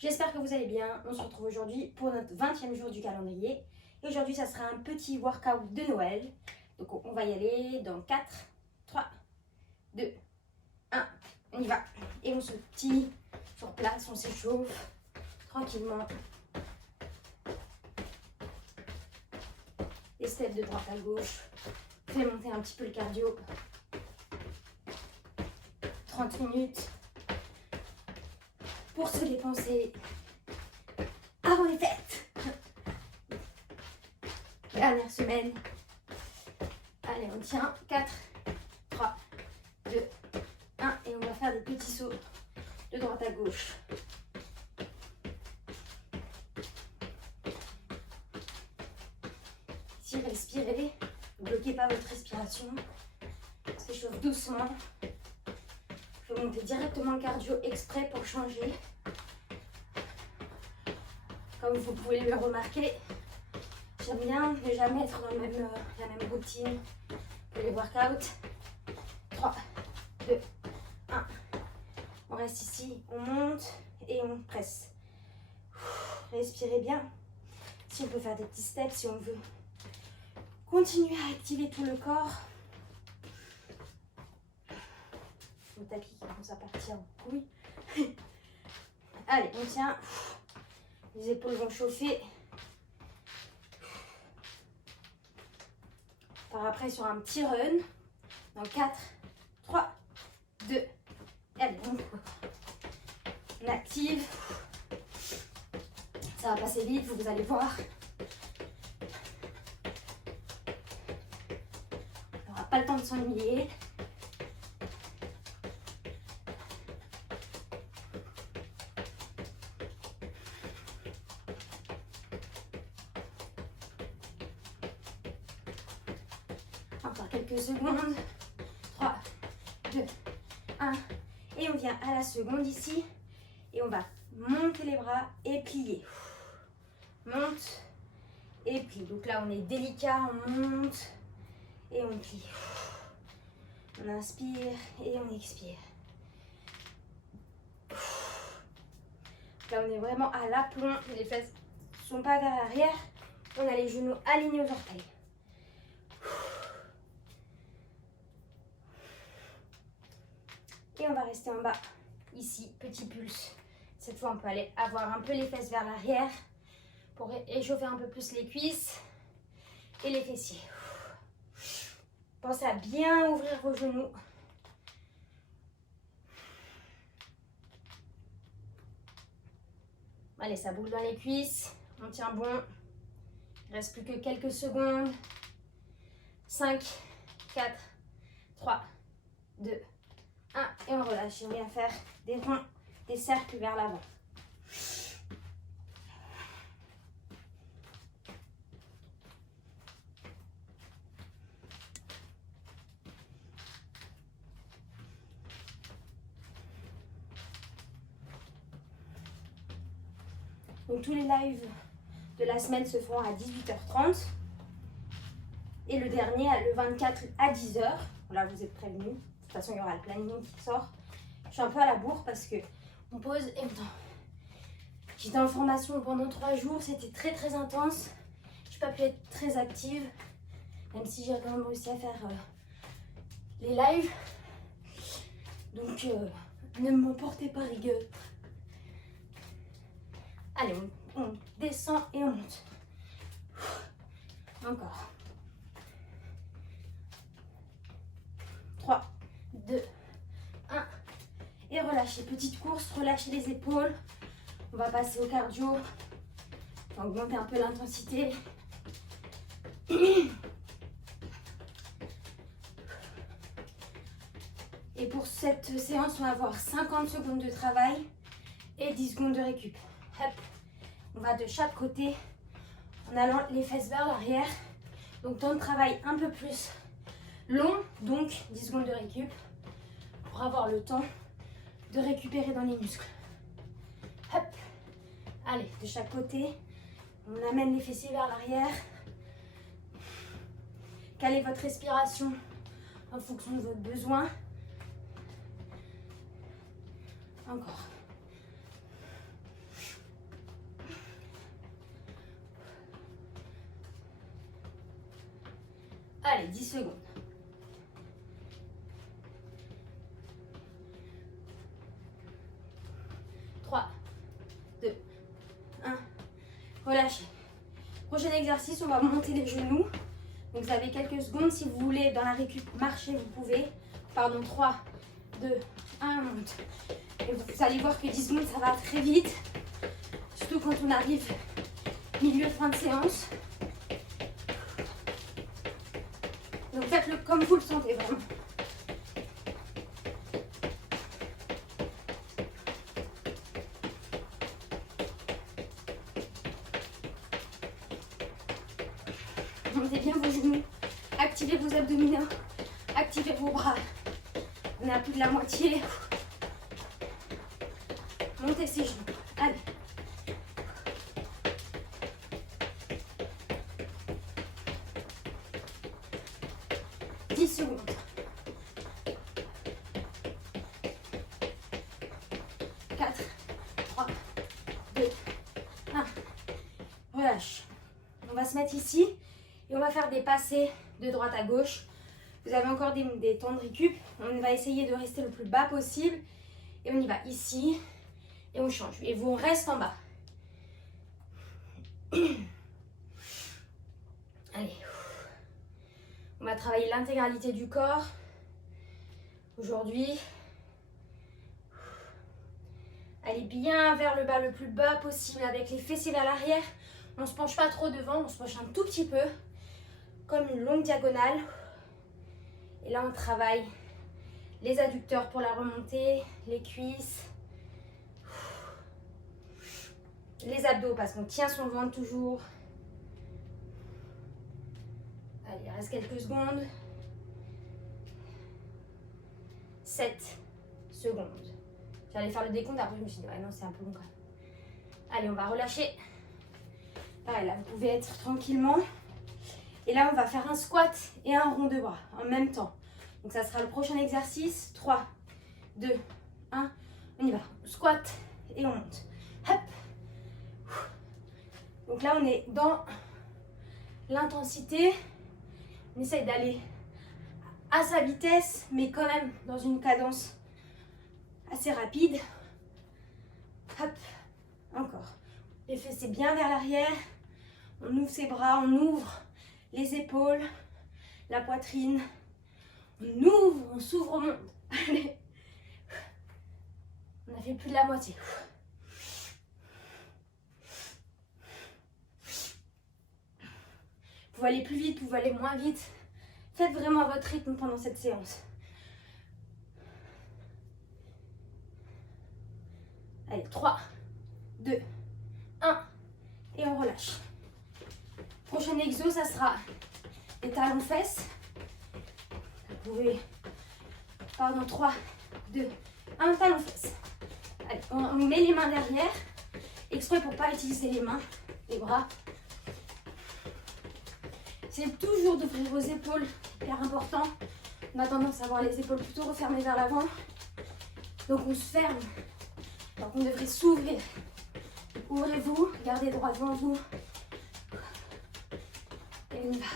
J'espère que vous allez bien. On se retrouve aujourd'hui pour notre 20e jour du calendrier. Et aujourd'hui, ça sera un petit workout de Noël. Donc on va y aller dans 4, 3, 2, 1. On y va. Et on se tire sur place, on s'échauffe tranquillement. Les steps de droite à gauche. Fait monter un petit peu le cardio. 30 minutes pour se dépenser avant les fêtes. Dernière semaine. Allez, on tient. 4, 3, 2, 1. Et on va faire des petits sauts de droite à gauche. Si respirez, ne bloquez pas votre respiration. On s'échauffe doucement. Il faut monter directement le cardio exprès pour changer. Comme vous pouvez le remarquer, j'aime bien ne jamais être dans la même routine que les workouts. 3, 2, 1. On reste ici, on monte et on presse. Respirez bien. Si on peut faire des petits steps, si on veut continuer à activer tout le corps. Le tapis qui commence à partir en couille. Allez, on tient. Les épaules vont chauffer. On part après sur un petit run. Dans 4, 3, 2, et allez, on active. Ça va passer vite, vous allez voir. On n'aura pas le temps de s'ennuyer. Encore quelques secondes. 3, 2, 1. Et on vient à la seconde ici. Et on va monter les bras et plier. Monte et plie. Donc là, on est délicat. On monte et on plie. On inspire et on expire. Là, on est vraiment à l'aplomb. Les fesses ne sont pas vers l'arrière. On a les genoux alignés aux orteils. Et on va rester en bas, ici, petit pulse. Cette fois, on peut aller avoir un peu les fesses vers l'arrière pour échauffer un peu plus les cuisses et les fessiers. Pensez à bien ouvrir vos genoux. Allez, ça bouge dans les cuisses. On tient bon. Il ne reste plus que quelques secondes. 5, 4, 3, 2, 1. Et on relâche. On vient faire des ronds, des cercles vers l'avant. Donc tous les lives de la semaine se feront à 18h30. Et le dernier, le 24 à 10h. Là, vous êtes prévenus. De toute façon, il y aura le planning qui sort. Je suis un peu à la bourre parce que on pose et j'étais en formation pendant 3 jours. C'était très très intense. Je n'ai pas pu être très active. Même si j'ai quand même réussi à faire les lives. Donc, ne m'en portez pas rigueur. Allez, on descend et on monte. Encore. 3, 2, 1. Et relâchez. Petite course, relâchez les épaules. On va passer au cardio. On va augmenter un peu l'intensité. Et pour cette séance, on va avoir 50 secondes de travail et 10 secondes de récup. Hop. On va de chaque côté en allant les fesses vers l'arrière. Donc temps de travail un peu plus long, donc 10 secondes de récup pour avoir le temps de récupérer dans les muscles. Hop. Allez, de chaque côté, on amène les fessiers vers l'arrière. Calez votre respiration en fonction de votre besoin. Encore. Allez, 10 secondes. 3, 2, 1. Relâchez. Prochain exercice, on va monter les genoux. Donc vous avez quelques secondes. Si vous voulez, dans la récup, marcher, vous pouvez. Pardon, 3, 2, 1, on monte. Et vous allez voir que 10 secondes, ça va très vite. Surtout quand on arrive milieu de fin de séance. Donc faites-le comme vous le sentez vraiment. Montez bien vos genoux, activez vos abdominaux, activez vos bras. On est à plus de la moitié. Montez ses genoux. Allez. Secondes. 4, 3, 2, 1. Relâche. On va se mettre ici et on va faire des passés de droite à gauche. Vous avez encore des temps de récup. On va essayer de rester le plus bas possible. Et on y va ici. Et on change. Et vous, on reste en bas. Allez. On va travailler l'intégralité du corps. Aujourd'hui, allez bien vers le bas, le plus bas possible avec les fessiers vers l'arrière. On ne se penche pas trop devant, on se penche un tout petit peu, comme une longue diagonale. Et là, on travaille les adducteurs pour la remontée, les cuisses, les abdos parce qu'on tient son ventre toujours. Allez, il reste quelques secondes. 7 secondes. J'allais faire le décompte, après je me suis dit, ouais, non, c'est un peu long quand même. Allez, on va relâcher. Pareil, là, vous pouvez être tranquillement. Et là, on va faire un squat et un rond de bras en même temps. Donc, ça sera le prochain exercice. 3, 2, 1. On y va. Squat et on monte. Hop. Donc là, on est dans l'intensité. On essaye d'aller à sa vitesse, mais quand même dans une cadence assez rapide. Hop, encore. Les fessiers bien vers l'arrière. On ouvre ses bras, on ouvre les épaules, la poitrine. On ouvre, on s'ouvre au monde. Allez. On a fait plus de la moitié. Vous pouvez aller plus vite, vous pouvez aller moins vite. Faites vraiment votre rythme pendant cette séance. Allez, 3, 2, 1. Et on relâche. Prochain exo, ça sera les talons-fesses. Vous pouvez... Pardon, 3, 2, 1, talons-fesses. Allez, on met les mains derrière. Exprès pour ne pas utiliser les mains, les bras. C'est toujours d'ouvrir vos épaules, hyper important. On a tendance à avoir les épaules plutôt refermées vers l'avant. Donc on se ferme. Donc on devrait s'ouvrir. Ouvrez-vous, gardez droit devant vous. Et on y va.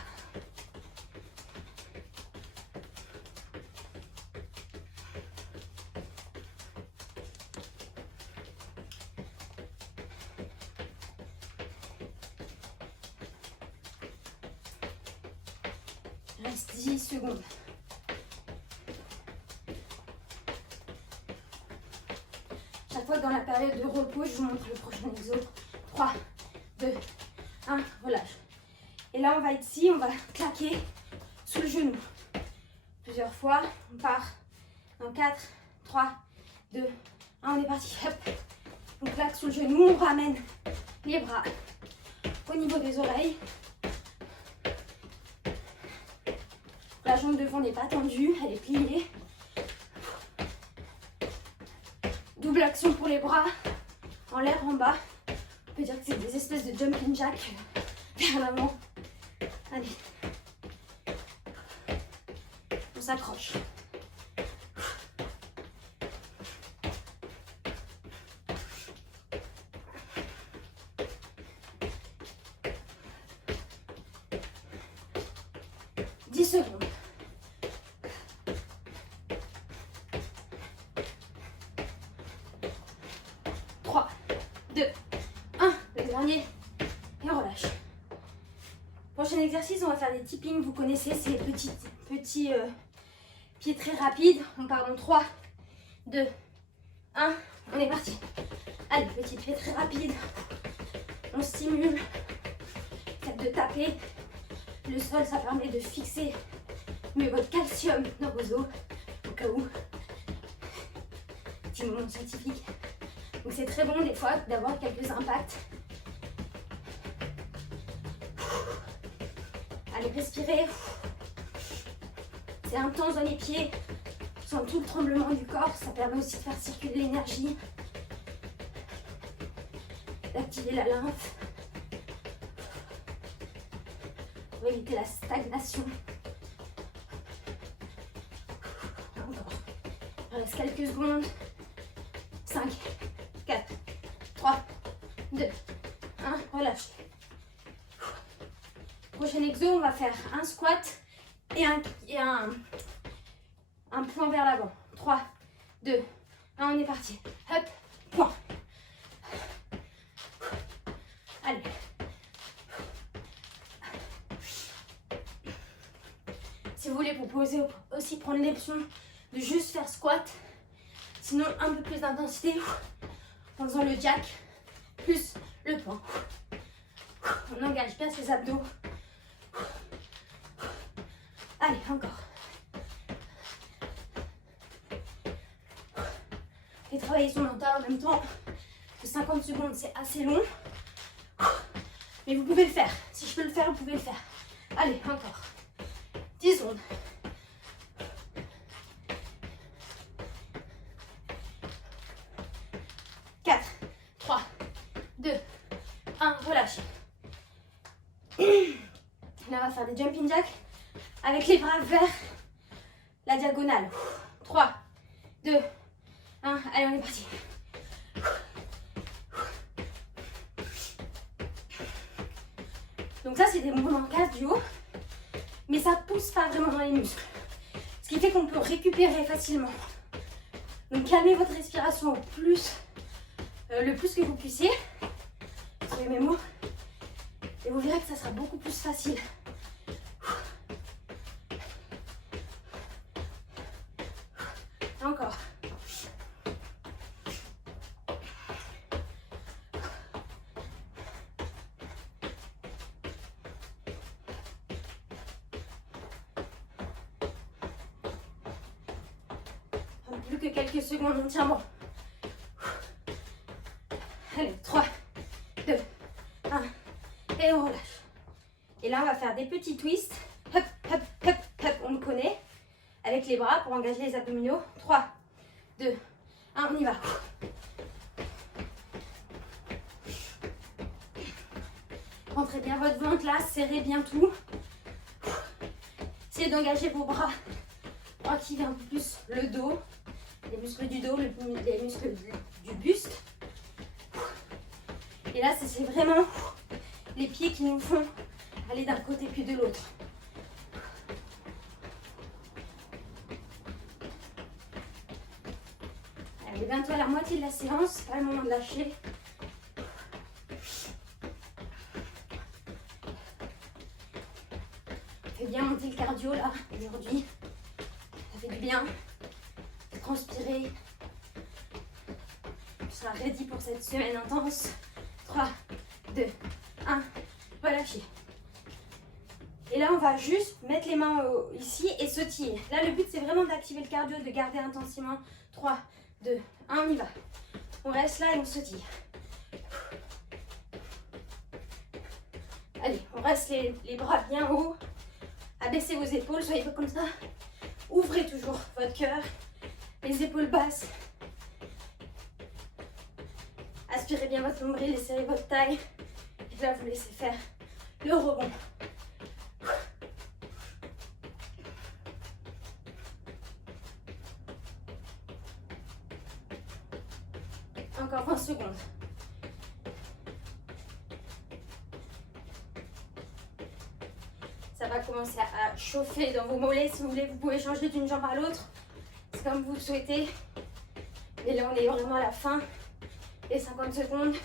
Il reste 10 secondes. Chaque fois dans la période de repos, je vous montre le prochain exo. 3, 2, 1, relâche. Et là, on va être ici, on va claquer sous le genou. Plusieurs fois, on part en 4, 3, 2, 1, on est parti. Hop. On claque sous le genou, on ramène les bras au niveau des oreilles. La jambe devant n'est pas tendue, elle est pliée. Double action pour les bras, en l'air, en bas. On peut dire que c'est des espèces de jumping jack vers l'avant. Allez. On s'accroche. « 10 secondes. exercice, on va faire des tipping. Vous connaissez ces petits pieds très rapides. On part dans 3, 2, 1. On est parti. Allez, petit pied très rapide. On stimule. Faites de taper le sol, ça permet de fixer mieux votre calcium dans vos os, au cas où. Petit moment scientifique. Donc c'est très bon des fois d'avoir quelques impacts. Allez, respirez. C'est intense dans les pieds. Sans tout le tremblement du corps, ça permet aussi de faire circuler l'énergie, d'activer la lymphe, pour éviter la stagnation. Encore. Il reste quelques secondes. 5, 4, 3, 2, 1. Relâchez. Prochain exo, on va faire un squat et un point vers l'avant. 3, 2, 1, on est parti. Hop, point. Allez. Si vous voulez, vous pouvez aussi prendre l'option de juste faire squat. Sinon, un peu plus d'intensité en faisant le jack plus le point. On engage bien ses abdos. Allez, encore. Et travailler son mental en même temps. 50 secondes, c'est assez long. Mais vous pouvez le faire. Si je peux le faire, vous pouvez le faire. Allez, encore. 10 secondes. Relâchez. Là, on va faire des jumping jacks avec les bras vers la diagonale. 3, 2, 1. Allez, on est parti. Donc ça, c'est des mouvements cardio, mais ça pousse pas vraiment dans les muscles. Ce qui fait qu'on peut récupérer facilement. Donc calmez votre respiration le plus que vous puissiez. Sur mes mots. Et vous verrez que ça sera beaucoup plus facile. Et encore. Plus que quelques secondes, on tient bon. Allez, 3, 2, 1. Et on relâche. Et là, on va faire des petits twists. Hop, hop, hop, hop. On le connaît. Avec les bras pour engager les abdominaux. 3, 2, 1. On y va. Rentrez bien votre ventre là. Serrez bien tout. Essayez d'engager vos bras pour activer un peu plus le dos. Les muscles du dos, les muscles du buste. Et là, c'est vraiment les pieds qui nous font aller d'un côté puis de l'autre. Allez, bientôt à la moitié de la séance, pas le moment de lâcher. Fait bien monter le cardio là, aujourd'hui. Ça fait du bien. Transpirer. Tu seras ready pour cette semaine intense. 3, 2, 1. Relâchez. Et là, on va juste mettre les mains ici et sautiller. Là, le but, c'est vraiment d'activer le cardio, de garder intensément. 3, 2, 1, on y va. On reste là et on sautille. Allez, on reste les bras bien hauts. Abaissez vos épaules, soyez pas comme ça. Ouvrez toujours votre cœur. Les épaules basses. Aspirez bien votre nombril, laissez votre taille. Et là, vous laissez faire le rebond. Encore 20 secondes. Ça va commencer à chauffer dans vos mollets. Si vous voulez, vous pouvez changer d'une jambe à l'autre. C'est comme vous le souhaitez. Mais là, on est vraiment à la fin. Et 50 secondes.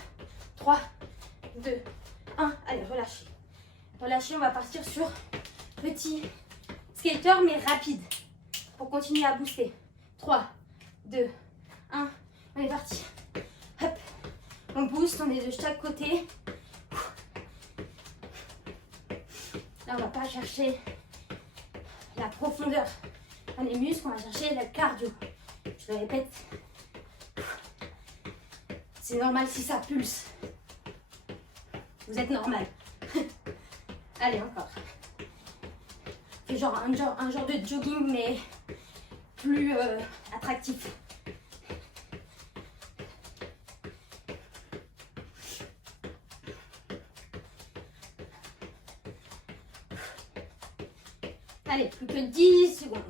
3, 2, 1. Allez, relâchez. Relâchez, on va partir sur petit skater mais rapide pour continuer à booster. 3, 2, 1, on est parti. Hop, on booste, on est de chaque côté. Là, on ne va pas chercher la profondeur dans les muscles, on va chercher le cardio. Je le répète, c'est normal si ça pulse. Vous êtes normal. Allez, encore. C'est genre un genre de jogging, mais plus attractif. Allez, plus que 10 secondes.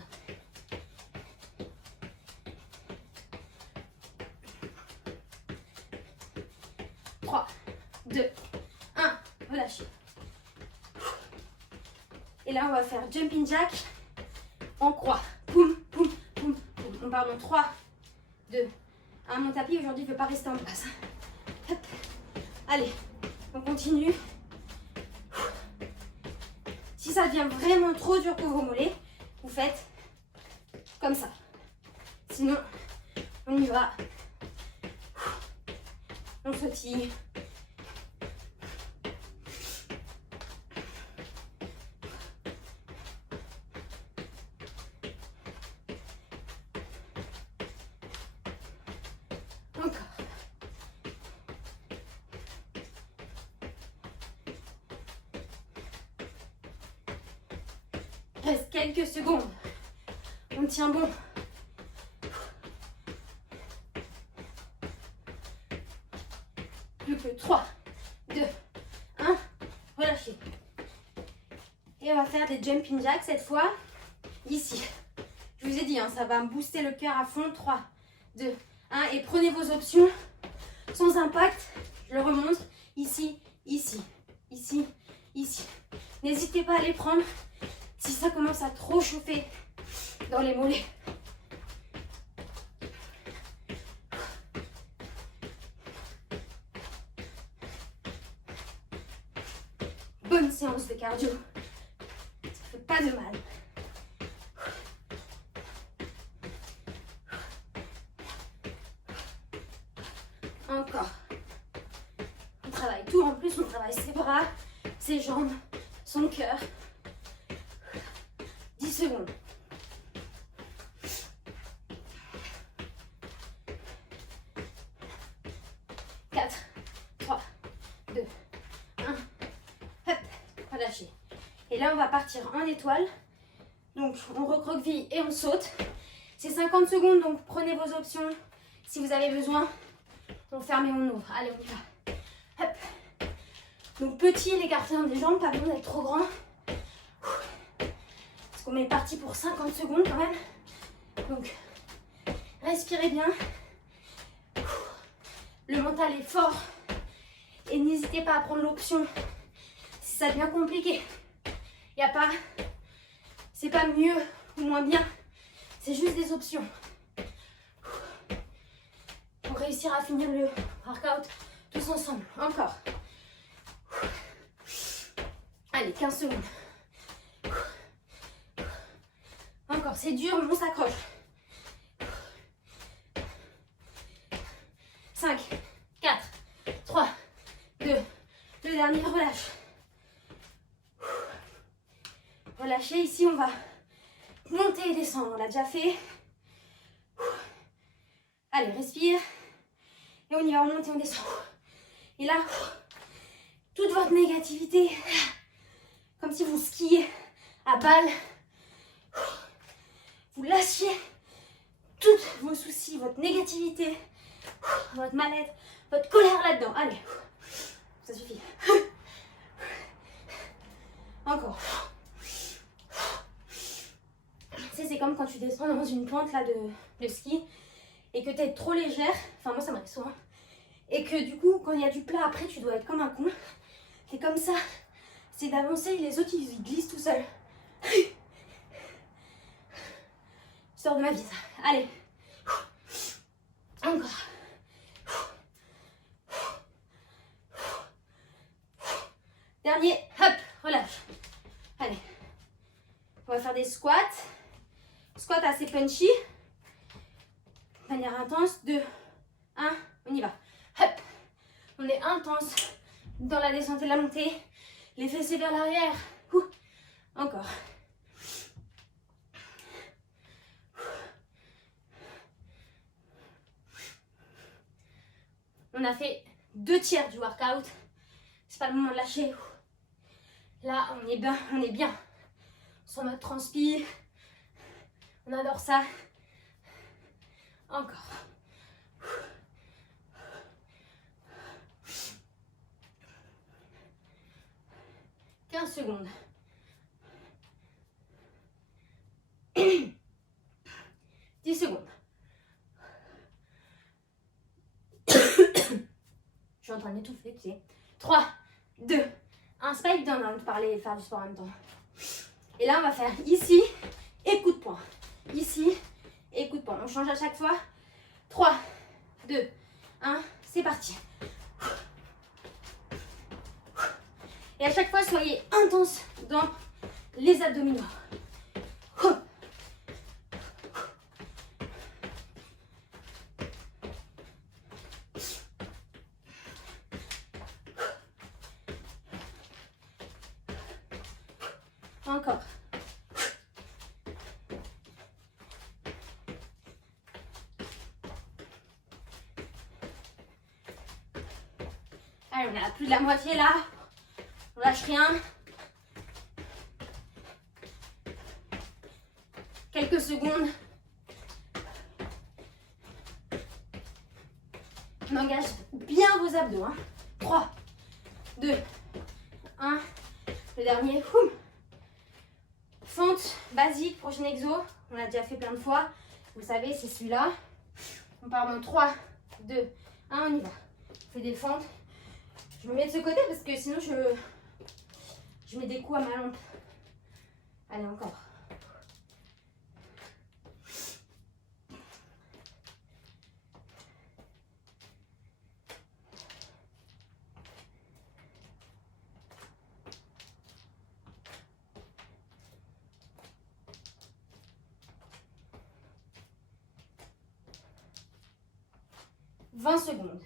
Trois, deux, un, relâchez. Et là, on va faire jumping jack en croix. Poum, poum, poum, poum. On part dans 3, 2, 1. Mon tapis, aujourd'hui, ne peut pas rester en place. Hop. Allez, on continue. Si ça devient vraiment trop dur pour vos mollets, vous faites comme ça. Sinon, on y va. On sautille. Encore. Reste quelques secondes. On tient bon. Plus que 3, 2, 1. Relâchez. Et on va faire des jumping jacks cette fois. Ici. Je vous ai dit, ça va me booster le cœur à fond. 3, 2, 1. Et prenez vos options sans impact. Je le remonte. Ici, ici, ici, ici. N'hésitez pas à les prendre si ça commence à trop chauffer dans les mollets. Bonne séance de cardio. Ça fait pas de mal. Encore. On travaille tout. En plus, on travaille ses bras, ses jambes, son cœur. 10 secondes. Quatre, 3, 2, 1. Hop, relâchez. Et là, on va partir en étoile. Donc, on recroqueville et on saute. C'est 50 secondes, donc prenez vos options. Si vous avez besoin, on ferme et on ouvre. Allez, on y va. Hop. Donc, petit, l'écartement des jambes, pas besoin d'être trop grand. Parce qu'on est parti pour 50 secondes quand même. Donc, respirez bien. Le mental est fort. Et n'hésitez pas à prendre l'option si ça devient compliqué. Il n'y a pas... C'est pas mieux ou moins bien. C'est juste des options. Pour réussir à finir le workout tous ensemble. Encore. Allez, 15 secondes. Encore, c'est dur, mais on s'accroche. 5, 4, 3, 2, le dernier, relâche. Relâchez, ici on va monter et descendre, on l'a déjà fait. Allez, respire. Et on y va, on monte et on descend. Et là, toute votre négativité, comme si vous skiez à balle, vous lâchiez tous vos soucis, votre négativité, votre mal-être, votre colère là-dedans. Allez, ça suffit. Encore. C'est comme quand tu descends dans une pente là de ski et que tu es trop légère, enfin moi ça m'arrive souvent, et que du coup quand il y a du plat après tu dois être comme un con. Et comme ça, c'est d'avancer et les autres ils glissent tout seuls. Sors de ma vie ça. Allez. Encore. Dernier. Hop, relâche. assez punchy. De manière intense. 2, 1, on y va. Hop. On est intense dans la descente et la montée. Les fessiers vers l'arrière. Encore. On a fait 2 tiers du workout. C'est pas le moment de lâcher. Là, on est bien, on est bien. Sur notre transpi. On adore ça. Encore. 15 secondes. 10 secondes. Je suis en train d'étouffer, tu sais. 3, 2, 1. Spike down, hein, de parler et faire du sport en même temps. Et là, on va faire ici et coup de poing. Ici et coup de poing. On change à chaque fois. 3, 2, 1. C'est parti. Et à chaque fois, soyez intense dans les abdominaux. Encore. Allez, on est à plus de la moitié là. On lâche rien. Quelques secondes. On engage bien vos abdos. 3, 2, 1. Le dernier. Fente basique, prochain exo. On l'a déjà fait plein de fois. Vous savez, c'est celui-là. On part dans 3, 2, 1. On y va. On fait des fentes. Je me mets de ce côté parce que sinon je mets des coups à ma lampe. Allez, encore. « 20 secondes.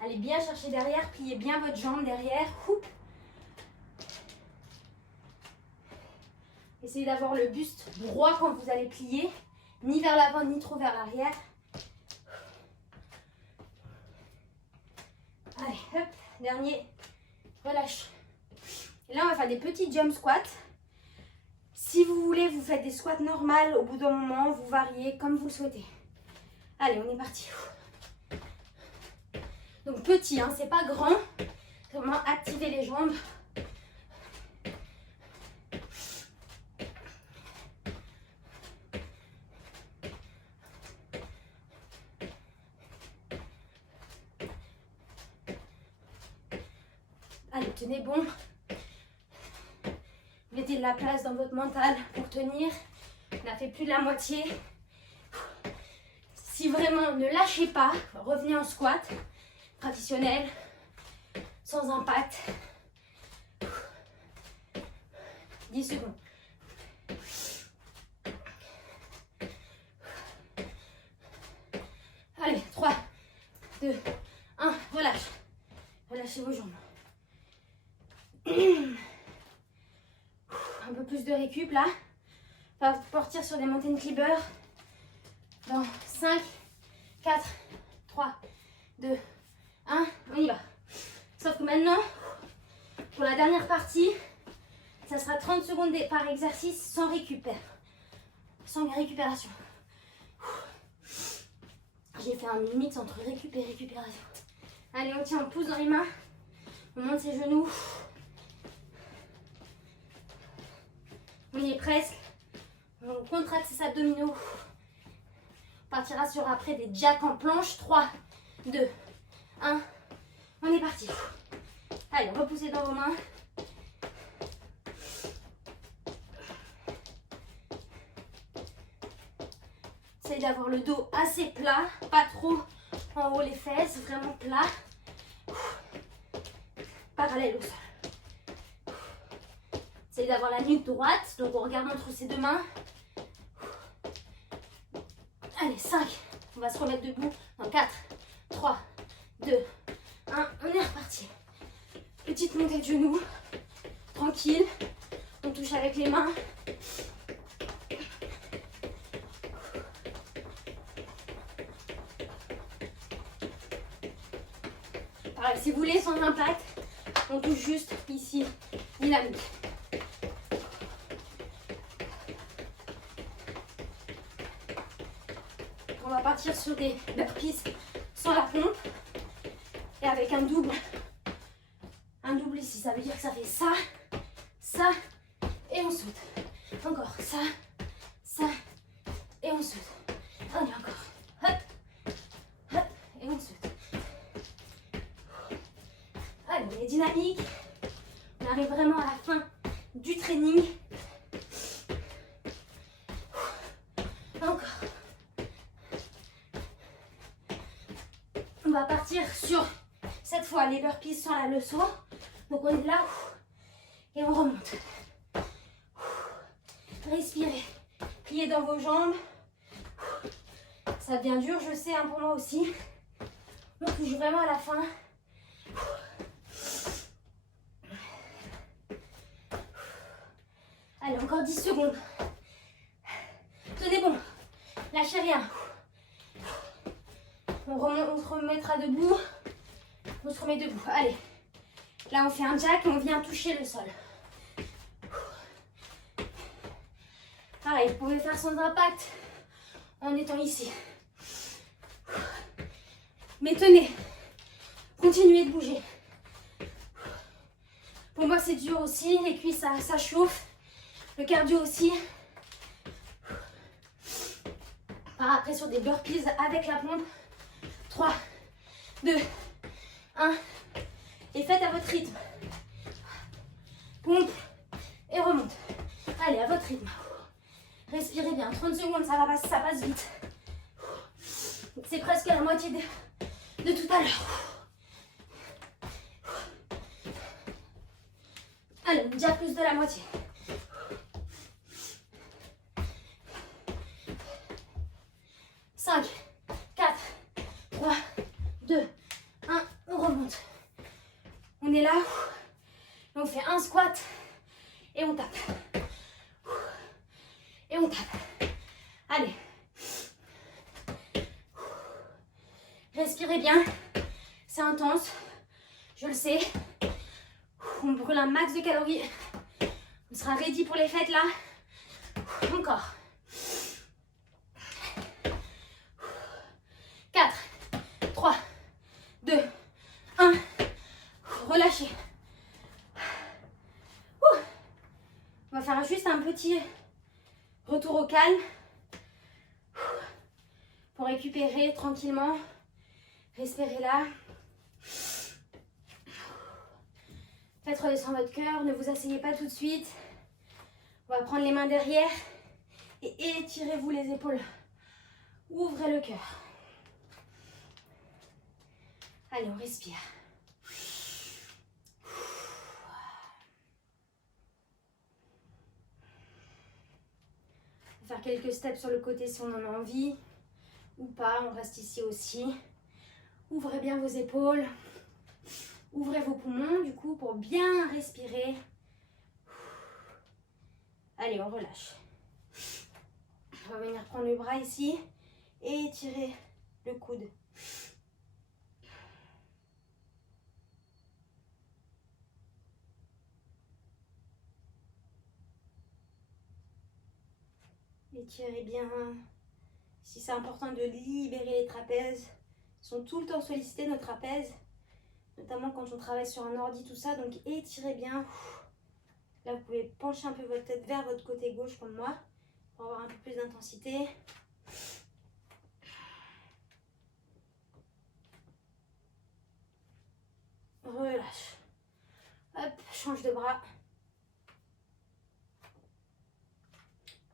Allez bien chercher derrière, pliez bien votre jambe derrière. Essayez d'avoir le buste droit quand vous allez plier, ni vers l'avant, ni trop vers l'arrière. Allez, hop, dernier, relâche. Et là, on va faire des petits jump squats. Si vous voulez, vous faites des squats normales. Au bout d'un moment, vous variez comme vous le souhaitez. Allez, on est parti. Donc petit, hein, c'est pas grand. Vraiment activer les jambes. Allez, tenez bon. Mettez de la place dans votre mental pour tenir. On a fait plus de la moitié. Si vraiment ne lâchez pas, revenez en squat traditionnel, sans impact. 10 secondes. Allez, 3, 2, 1, relâche. Relâchez vos jambes. Un peu plus de récup là. On va partir sur des mountain climbers. Dans 5, 4, 3, 2, 1, on y va. Sauf que maintenant, pour la dernière partie, ça sera 30 secondes par exercice sans récupération. J'ai fait un mix entre récup et récupération. Allez, on tient, on pousse dans les mains. On monte ses genoux. On y est presque. On contracte ses abdominaux. On partira sur après des jacks en planche. 3, 2, 1. On est parti. Allez, repoussez dans vos mains. Essayez d'avoir le dos assez plat. Pas trop en haut les fesses. Vraiment plat. Parallèle au sol. Essayez d'avoir la nuque droite. Donc on regarde entre ses deux mains. Allez, 5. On va se remettre debout dans 4, 3, 2, 1. On est reparti. Petite montée de genoux. Tranquille. On touche avec les mains. Pareil, si vous voulez sans impact, on touche juste ici, dynamique. On va partir sur des burpees sans la pompe et avec un double ici. Ça veut dire que ça fait ça, ça et on saute. Encore ça, ça et on saute. Allez, encore. Hop, hop et on saute. Allez, on est dynamique. On arrive vraiment à la fin du training. Encore. On va partir sur, cette fois, les burpees sans la leçon. Donc on est là et on remonte. Respirez. Pliez dans vos jambes. Ça devient dur, je sais, hein, pour moi aussi. On touche vraiment à la fin. Allez, encore 10 secondes. Tenez bon. Lâchez rien. On se remettra debout. On se remet debout. Allez. Là, on fait un jack et on vient toucher le sol. Pareil, vous pouvez faire sans impact en étant ici. Mais tenez. Continuez de bouger. Pour moi, c'est dur aussi. Les cuisses, ça chauffe. Le cardio aussi. Par après sur des burpees avec la pompe. 3, 2, 1. Et faites à votre rythme. Pompe et remonte. Allez, à votre rythme. Respirez bien. 30 secondes, ça passe vite. C'est presque la moitié de tout à l'heure. Allez, déjà plus de la moitié. Cinq, 4, 3, 2, 1. On remonte. On est là. On fait un squat et on tape. Et on tape. Allez. Respirez bien. C'est intense. Je le sais. On brûle un max de calories. On sera ready pour les fêtes là. Encore. 4, 3, 2, 1. Relâchez. On va faire juste un petit retour au calme pour récupérer tranquillement. Respirez là. Faites redescendre votre cœur. Ne vous asseyez pas tout de suite. On va prendre les mains derrière et étirez-vous les épaules. Ouvrez le cœur. Allez, on respire. On va faire quelques steps sur le côté si on en a envie. Ou pas, on reste ici aussi. Ouvrez bien vos épaules. Ouvrez vos poumons du coup pour bien respirer. Allez, on relâche. On va venir prendre le bras ici et étirer le coude. Étirez bien. Si c'est important de libérer les trapèzes. Ils sont tout le temps sollicités, nos trapèzes. Notamment quand on travaille sur un ordi, tout ça. Donc étirez bien. Là, vous pouvez pencher un peu votre tête vers votre côté gauche comme moi. Pour avoir un peu plus d'intensité. Relâche. Hop, change de bras.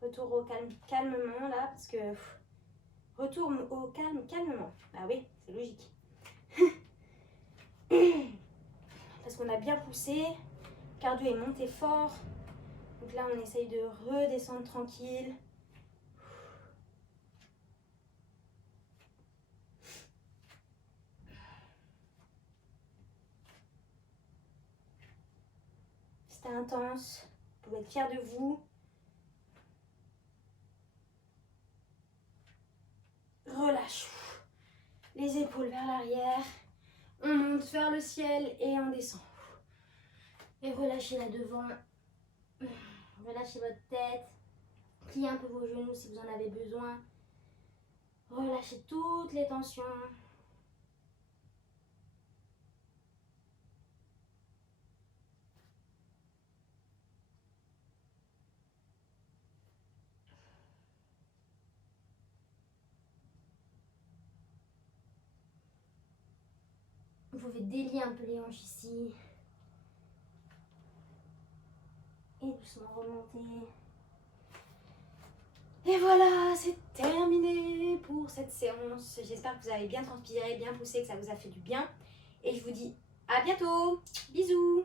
Retour au calme, calmement là, parce que... Retourne au calme, calmement. Ah oui, c'est logique. Parce qu'on a bien poussé. Le cardio est monté fort. Donc là, on essaye de redescendre tranquille. C'était intense. Vous pouvez être fiers de vous. Relâche. Les épaules vers l'arrière. On monte vers le ciel et on descend. Et relâchez là devant. Relâchez votre tête. Pliez un peu vos genoux si vous en avez besoin. Relâchez toutes les tensions. Vous pouvez délier un peu les hanches ici. Et doucement remonter. Et voilà, c'est terminé pour cette séance. J'espère que vous avez bien transpiré, bien poussé, que ça vous a fait du bien. Et je vous dis à bientôt. Bisous.